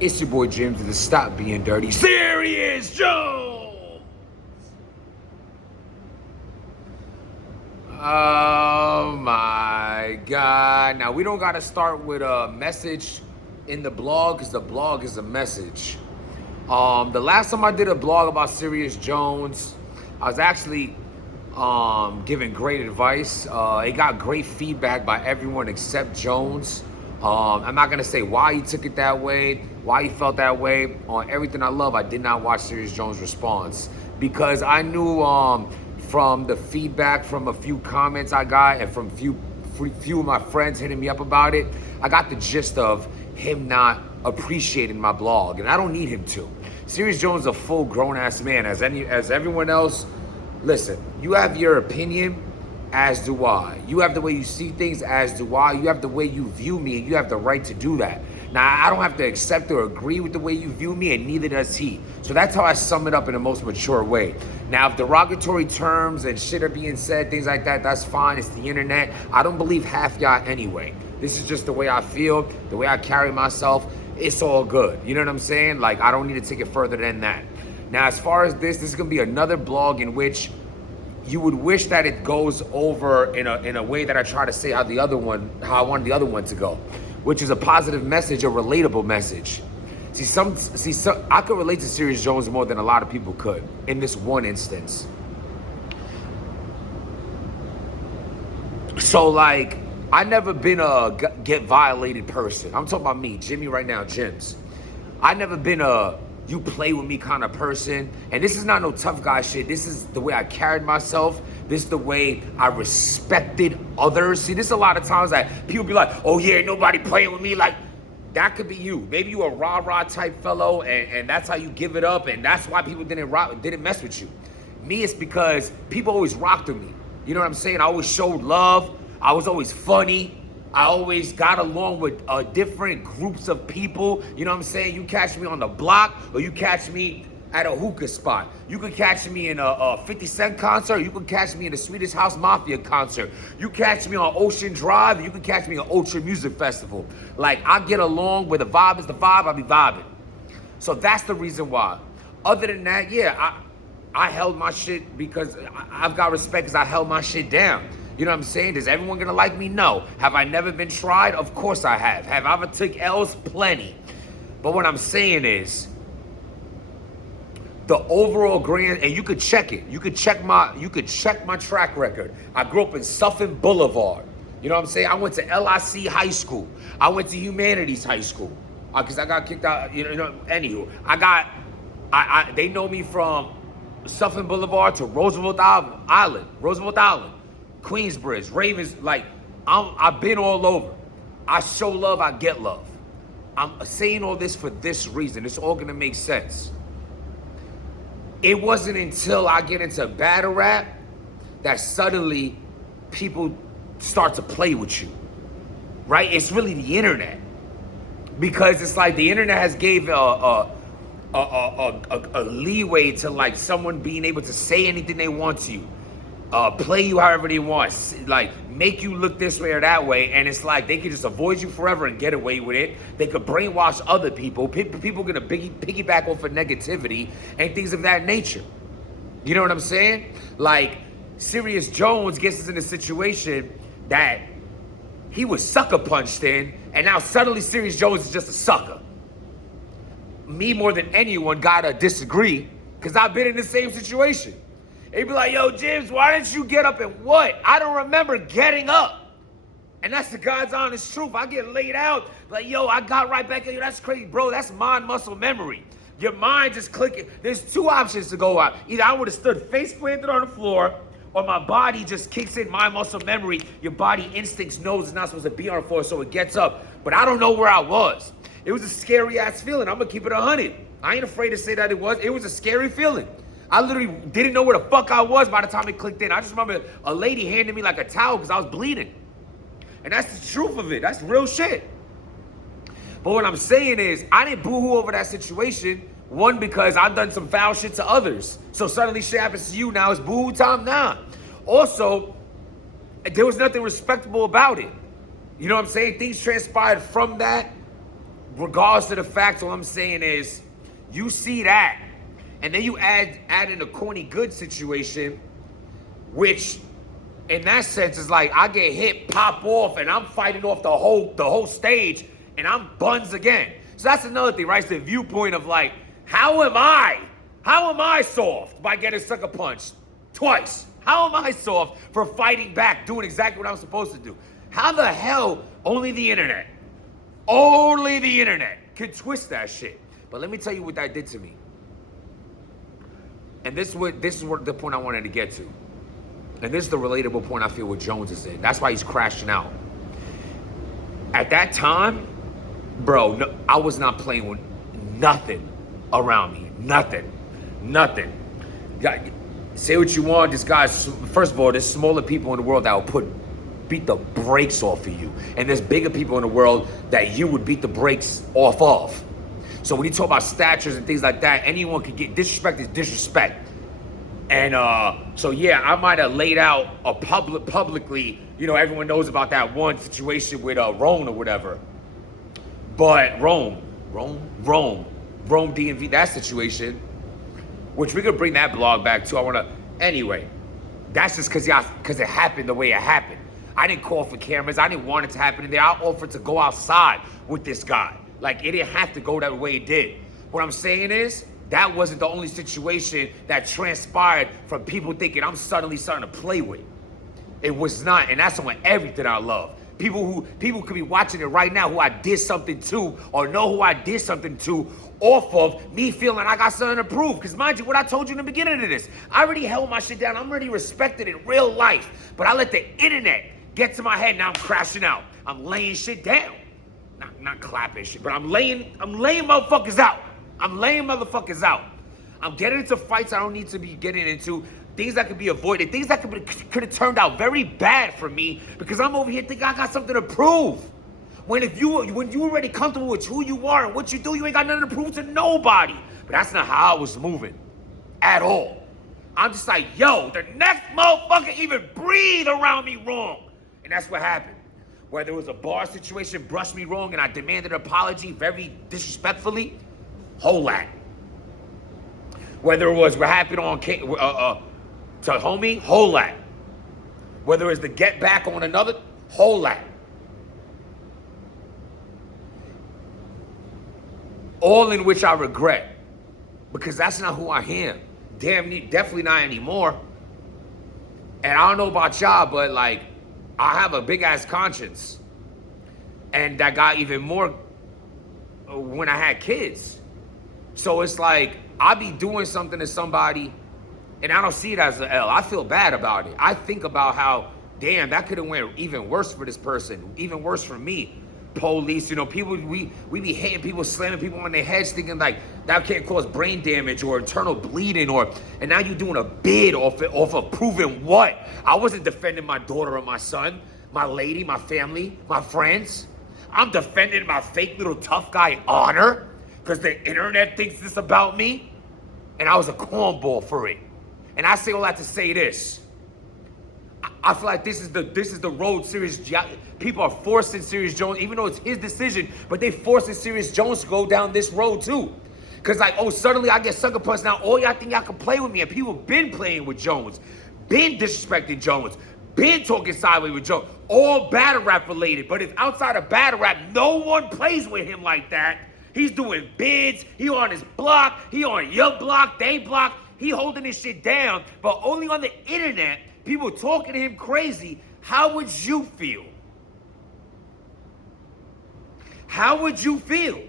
It's your boy Jim to the Stop Being Dirty Serious Joe. Oh my God. Now we don't got to start with a message in the blog because the blog is a message. The last time I did a blog about Serious Jones, I was actually giving great advice. It got great feedback by everyone except Jones. I'm not gonna say why he took it that way, why he felt that way. On Everything I Love, I did not watch Serious Jones' response because I knew from the feedback from a few comments I got and from few of my friends hitting me up about it, I got the gist of him not appreciating my blog, and I don't need him to. Serious Jones is a full grown ass man, as everyone else. Listen, you have your opinion, as do I. You have the way you see things, as do I. You have the way you view me, and you have the right to do that. Now, I don't have to accept or agree with the way you view me, and neither does he. So that's how I sum it up in the most mature way. Now, if derogatory terms and shit are being said, things like that, that's fine. It's the internet. I don't believe half y'all anyway. This is just the way I feel, the way I carry myself. It's all good. You know what I'm saying? Like, I don't need to take it further than that. Now, as far as this is going to be another blog in which you would wish that it goes over in a way that I try to say how I wanted the other one to go, which is a positive message, a relatable message. See, I could relate to Serious Jones more than a lot of people could in this one instance. So, like, I never been a get violated person. I'm talking about me, Jimmy right now, Jims. I never been a you play with me kind of person. And this is not no tough guy shit. This is the way I carried myself. This is the way I respected others. See, this a lot of times that people be like, oh yeah, nobody playing with me. Like, that could be you. Maybe you a rah-rah type fellow and that's how you give it up and that's why people didn't mess with you. Me, it's because people always rocked with me. You know what I'm saying? I always showed love. I was always funny. I always got along with different groups of people. You know what I'm saying? You catch me on the block or you catch me at a hookah spot. You could catch me in a 50 Cent concert. You could catch me in a Swedish House Mafia concert. You catch me on Ocean Drive. You could catch me at Ultra Music Festival. Like, I get along where the vibe is the vibe. I be vibing. So that's the reason why. Other than that, yeah, I held my shit because I've got respect because I held my shit down. You know what I'm saying? Is everyone gonna like me? No. Have I never been tried? Of course I have. Have I ever took L's? Plenty. But what I'm saying is, the overall grand, and you could check it. You could check my track record. I grew up in Suffolk Boulevard. You know what I'm saying? I went to LIC High School. I went to Humanities High School. Because I got kicked out, anywho. They know me from Suffolk Boulevard to Roosevelt Island. Queensbridge, Ravens, like, I've been all over. I show love, I get love. I'm saying all this for this reason. It's all gonna make sense. It wasn't until I get into battle rap that suddenly people start to play with you, right? It's really the internet. Because it's like the internet has gave a leeway to, like, someone being able to say anything they want to you. Play you however they want, like make you look this way or that way, and it's like they could just avoid you forever and get away with it. They could brainwash other people. People gonna piggyback off of negativity and things of that nature. You know what I'm saying? Like, Serious Jones gets us in a situation that he was sucker punched in, and now suddenly Serious Jones is just a sucker. Me more than anyone gotta disagree, because I've been in the same situation. They'd be like, yo, James, why didn't you get up and what? I don't remember getting up. And that's the God's honest truth. I get laid out, like, yo, I got right back in you. That's crazy, bro. That's mind muscle memory. Your mind just clicking. There's two options to go out. Either I would have stood face planted on the floor, or my body just kicks in mind muscle memory. Your body instincts knows it's not supposed to be on the floor, so it gets up. But I don't know where I was. It was a scary ass feeling. I'm gonna keep it 100. I ain't afraid to say that it was. It was a scary feeling. I literally didn't know where the fuck I was by the time it clicked in. I just remember a lady handing me like a towel because I was bleeding. And that's the truth of it. That's real shit. But what I'm saying is, I didn't boo-hoo over that situation. One, because I've done some foul shit to others. So suddenly shit happens to you, now it's boo-hoo time now. Also, there was nothing respectable about it. You know what I'm saying? Things transpired from that regardless of the facts, all I'm saying is, you see that, and then you add in a corny good situation, which in that sense is like I get hit, pop off, and I'm fighting off the whole stage, and I'm buns again. So that's another thing, right? It's the viewpoint of like, how am I soft by getting sucker punched twice? How am I soft for fighting back, doing exactly what I'm supposed to do? How the hell only the internet can twist that shit? But let me tell you what that did to me. And this is what the point I wanted to get to. And this is the relatable point I feel what Jones is in. That's why he's crashing out. At that time, bro, no, I was not playing with nothing around me. Nothing. Say what you want. This guy's, first of all, there's smaller people in the world that will beat the brakes off of you. And there's bigger people in the world that you would beat the brakes off of. So when you talk about statures and things like that, anyone can get disrespect is disrespect. And so yeah, I might have laid out a publicly, you know, everyone knows about that one situation with Rome or whatever. But Rome DMV, that situation, which we could bring that blog back to. Anyway, that's just because it happened the way it happened. I didn't call for cameras. I didn't want it to happen in there. I offered to go outside with this guy. Like, it didn't have to go that way it did. What I'm saying is, that wasn't the only situation that transpired from people thinking I'm suddenly starting to play with. It was not, and that's on everything I love. People could be watching it right now who I did something to, or know who I did something to, off of me feeling I got something to prove. Because mind you, what I told you in the beginning of this, I already held my shit down. I'm already respected in real life. But I let the internet get to my head. Now I'm crashing out. I'm laying shit down. Not clapping shit, but I'm laying motherfuckers out. I'm getting into fights I don't need to be getting into. Things that could be avoided. Things that could have turned out very bad for me because I'm over here thinking I got something to prove. When you already comfortable with who you are and what you do, you ain't got nothing to prove to nobody. But that's not how I was moving at all. I'm just like, yo, the next motherfucker even breathe around me wrong. And that's what happened. Whether it was a bar situation, brushed me wrong, and I demanded an apology very disrespectfully, whole lot. Whether it was what happened on to homie, whole lot. Whether it was to get back on another, whole lot. All in which I regret, because that's not who I am. Definitely not anymore. And I don't know about y'all, but like, I have a big ass conscience. And that got even more when I had kids. So it's like, I be doing something to somebody and I don't see it as an L. I feel bad about it. I think about how, damn, that could have went even worse for this person, even worse for me. Police, you know, people, we be hitting people, slamming people on their heads, thinking like that can't cause brain damage or internal bleeding, and now you're doing a bid off of proving what? I wasn't defending my daughter or my son, my lady, my family, my friends. I'm defending my fake little tough guy honor because the internet thinks this about me, and I was a cornball for it. And I say all that to say this. I feel like this is the road people are forcing Serious Jones, even though it's his decision, but they forcing Serious Jones to go down this road too. Cause like, oh, suddenly I get sucker punched. Now all y'all think y'all can play with me, and people been playing with Jones, been disrespecting Jones, been talking sideways with Jones, all battle rap related. But if outside of battle rap, no one plays with him like that. He's doing bids, he on his block, he on your block, they block, he holding this shit down, but only on the internet. People talking to him crazy. How would you feel? How would you feel?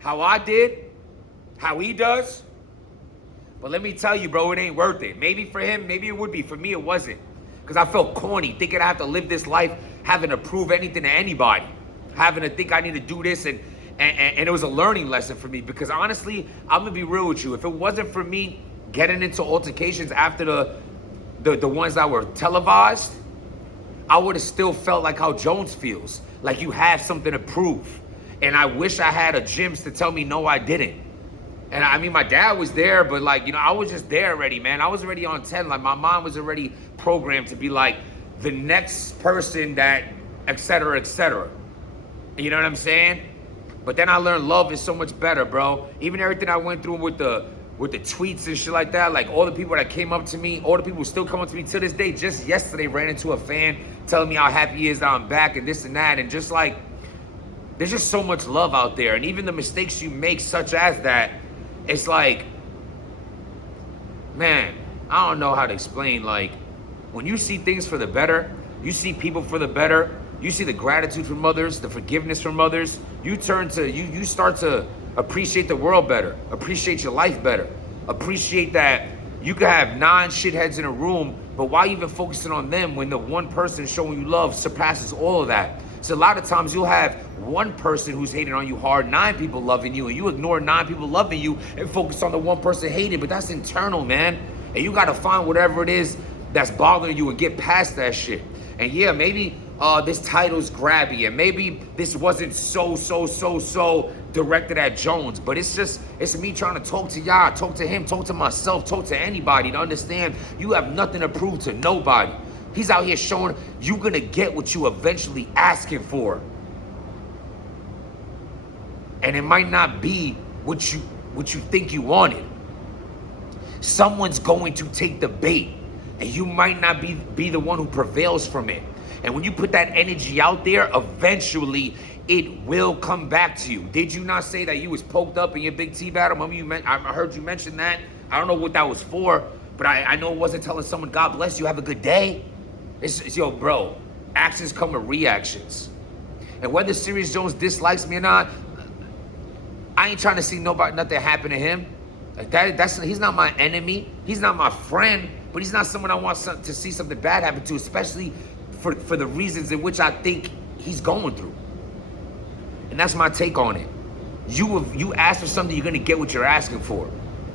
How I did? How he does? But let me tell you, bro, it ain't worth it. Maybe for him, maybe it would be. For me, it wasn't. Because I felt corny, thinking I have to live this life, having to prove anything to anybody. Having to think I need to do this, and it was a learning lesson for me. Because honestly, I'm going to be real with you. If it wasn't for me getting into altercations after the ones that were televised, I would have still felt like how Jones feels. Like you have something to prove. And I wish I had a gyms to tell me no, I didn't. And I mean, my dad was there, but like, you know, I was just there already, man. I was already on 10. Like my mom was already programmed to be like the next person that, et cetera, et cetera. You know what I'm saying? But then I learned love is so much better, bro. Even everything I went through with the tweets and shit like that, like all the people that came up to me, all the people who still come up to me to this day. Just yesterday, ran into a fan telling me how happy he is that I'm back and this and that. And just like, there's just so much love out there. And even the mistakes you make, such as that, it's like, man, I don't know how to explain. Like, when you see things for the better, you see people for the better, you see the gratitude from others, the forgiveness from others, you start to appreciate the world better, appreciate your life better, appreciate that you can have 9 shitheads in a room, but why even focusing on them when the one person showing you love surpasses all of that? So a lot of times you'll have one person who's hating on you hard, 9 people loving you, and you ignore 9 people loving you and focus on the one person hating, but that's internal, man. And you gotta find whatever it is that's bothering you and get past that shit. And yeah, maybe this title's grabby, and maybe this wasn't so directed at Jones, but it's me trying to talk to y'all, talk to him, talk to myself, talk to anybody to understand you have nothing to prove to nobody. He's out here showing you gonna get what you eventually asking for. And it might not be what you think you wanted. Someone's going to take the bait, and you might not be the one who prevails from it. And when you put that energy out there, eventually it will come back to you. Did you not say that you was poked up in your Big T battle? I heard you mention that. I don't know what that was for, but I know it wasn't telling someone, God bless you, have a good day. It's yo, bro, actions come with reactions. And whether Serious Jones dislikes me or not, I ain't trying to see nothing happen to him. Like he's not my enemy. He's not my friend, but he's not someone I want to see something bad happen to, especially for the reasons in which I think he's going through. And that's my take on it. You ask for something, you're gonna get what you're asking for.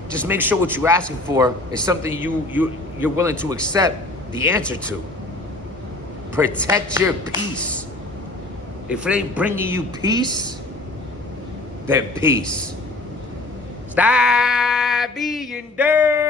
Just make sure what you're asking for is something you're willing to accept the answer to. Protect your peace. If it ain't bringing you peace, then peace. Stop being dirty.